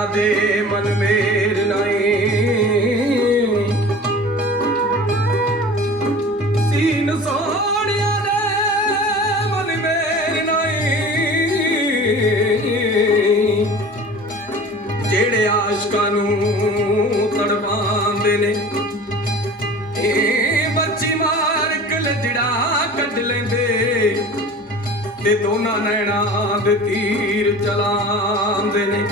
ਦਇਆ ਦੇ ਮਨ ਸੀਨ ਸੋਹਣਿਆ ਦੇ ਮਨ ਜਿਹੜੇ ਆਸ਼ਕਾਂ ਨੂੰ ਤੜਵਾਉਂਦੇ ਨੇ ਤੇ ਦੋਨਾਂ ਨੈਣਾਂ ਦੇ ਤੀਰ ਚਲਾਉਂਦੇ ਨੇ।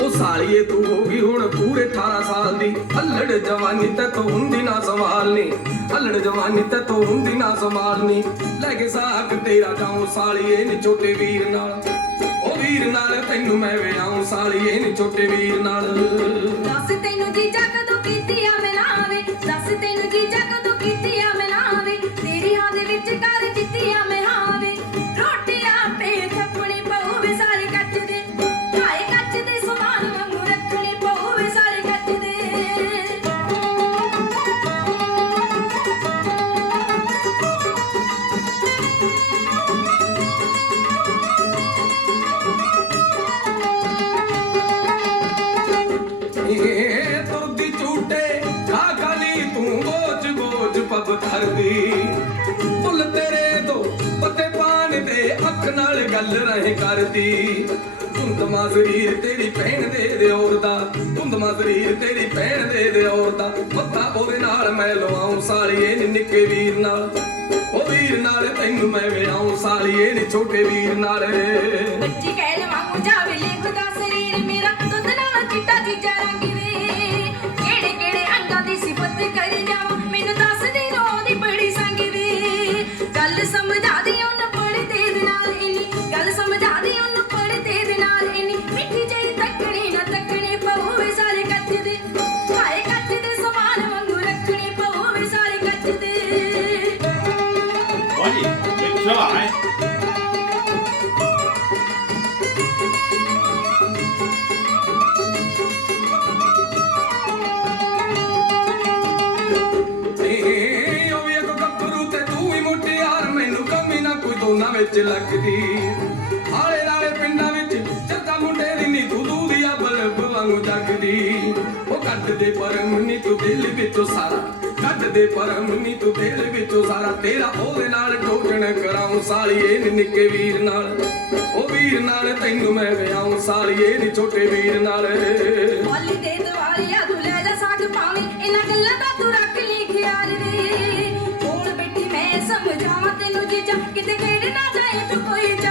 ਉਹ ਸਾਲੀਏ ਤੂੰ ਹੋ ਗਈ ਹੁਣ ਪੂਰੇ 18 ਸਾਲ ਦੀ। ਹੱਲੜ ਜਵਾਨੀ ਤੇ ਤੂੰ ਹੁੰਦੀ ਨਾ ਸੰਭਾਲਨੀ ਹੱਲੜ ਜਵਾਨੀ ਤੇ ਤੂੰ ਹੁੰਦੀ ਨਾ ਸੰਭਾਲਨੀ ਲੈ ਕੇ ਸਾਕ ਤੇਰਾ ਗਾਉਂ ਸਾਲੀਏ ਨੀ ਛੋਟੇ ਵੀਰ ਨਾਲ। ਵੀਰ ਨਾਲ ਤੈਨੂੰ ਮੈਂ ਵਿਆਹੂੰ ਸਾਲੀਏ ਨੀ ਛੋਟੇ ਵੀਰ ਨਾਲ। ਦੱਸ ਤੈਨੂੰ ਜੀਜਾ ਕਦੋਂ ਕੀਤੀ ਆ ਇਹ ਤੁਰਦੀ ਝੂਟੇ, ਖਾ ਖਾਲੀ ਤੂੰ ਬੋਝ ਬੋਝ ਪੱਬ ਕਰਦੀ ਫੁੱਲ ਤੇਰੇ ਤੋਂ ਪੱਤੇ ਪਾਣ ਦੇ ਅੱਖ ਨਾਲ ਗੱਲ ਰਹੇ ਕਰਦੀ। ਧੁੰਦਮਾ ਸਰੀਰ ਤੇਰੀ ਭੈਣ ਦੇ ਦਿਓਰ ਦਾ ਧੁੰਦਮਾ ਸਰੀਰ ਤੇਰੀ ਭੈਣ ਦੇ ਦਿਓਰ ਦਾ ਮੱਥਾ ਉਹਦੇ ਨਾਲ ਮੈਂ ਲਵਾਉਂ ਸਾਲੀਏ ਨੀ ਨਿੱਕੇ ਵੀਰ ਨਾਲ। ਉਹ ਵੀਰ ਨਾਲ ਤੈਨੂੰ ਮੈਂ ਵਿਆਹੂੰ ਸਾਲੀਏ ਨੀ ਛੋਟੇ ਵੀਰ ਨਾਲ। ਬੱਚੀ ਕਹਿ ਲਵਾਂ ਮੁੰਜਾ ਵੇ ਲਿਖਦਾ ਵਿੱਚ ਲੱਗਦੀ। ਆਲੇ ਨਾਲੇ ਪਿੰਡਾਂ ਵਿੱਚ ਚੱਕਾ ਮੁੰਡੇ ਦੀ ਨੀ ਤੂੰ ਦੂਦੀਆ ਬਲਬ ਵਾਂਗੂ ਜਗਦੀ। ਉਹ ਕੱਢ ਦੇ ਪਰਮ ਨੀ ਤੂੰ ਦਿਲ ਵਿੱਚੋਂ ਸਾਰਾ ਕੱਢ ਦੇ ਪਰਮ ਨੀ ਤੂੰ ਦਿਲ ਵਿੱਚੋਂ ਸਾਰਾ। ਤੇਰਾ ਉਹਦੇ ਨਾਲ ਟੋਟਣ ਕਰਾਉਂ ਸਾਲੀਏ ਨੀ ਨਿੱਕੇ ਵੀਰ ਨਾਲ। ਉਹ ਵੀਰ ਨਾਲ ਤੈਨੂੰ ਮੈਂ ਵਿਆਹੂੰ ਸਾਲੀਏ ਨੀ ਛੋਟੇ ਵੀਰ ਨਾਲ। ਮੌਲੀ ਦੇ ਦਵਾਲੀਆ ਤੂੰ ਲੈ ਜਾ ਸਾਗ ਪਾਵੇਂ। ਇਹਨਾਂ ਗੱਲਾਂ ਦਾ ਤੂੰ ਰੱਖ ਲਈ ਖਿਆਲ ਵੇ। ਕੋਲ ਬੈਠੀ ਮੈਂ ਸਮਝਾਵਾਂ ਤੈਨੂੰ ਜੀਜਾ ਕਿਤੇ ਖੇਡ ਨਾ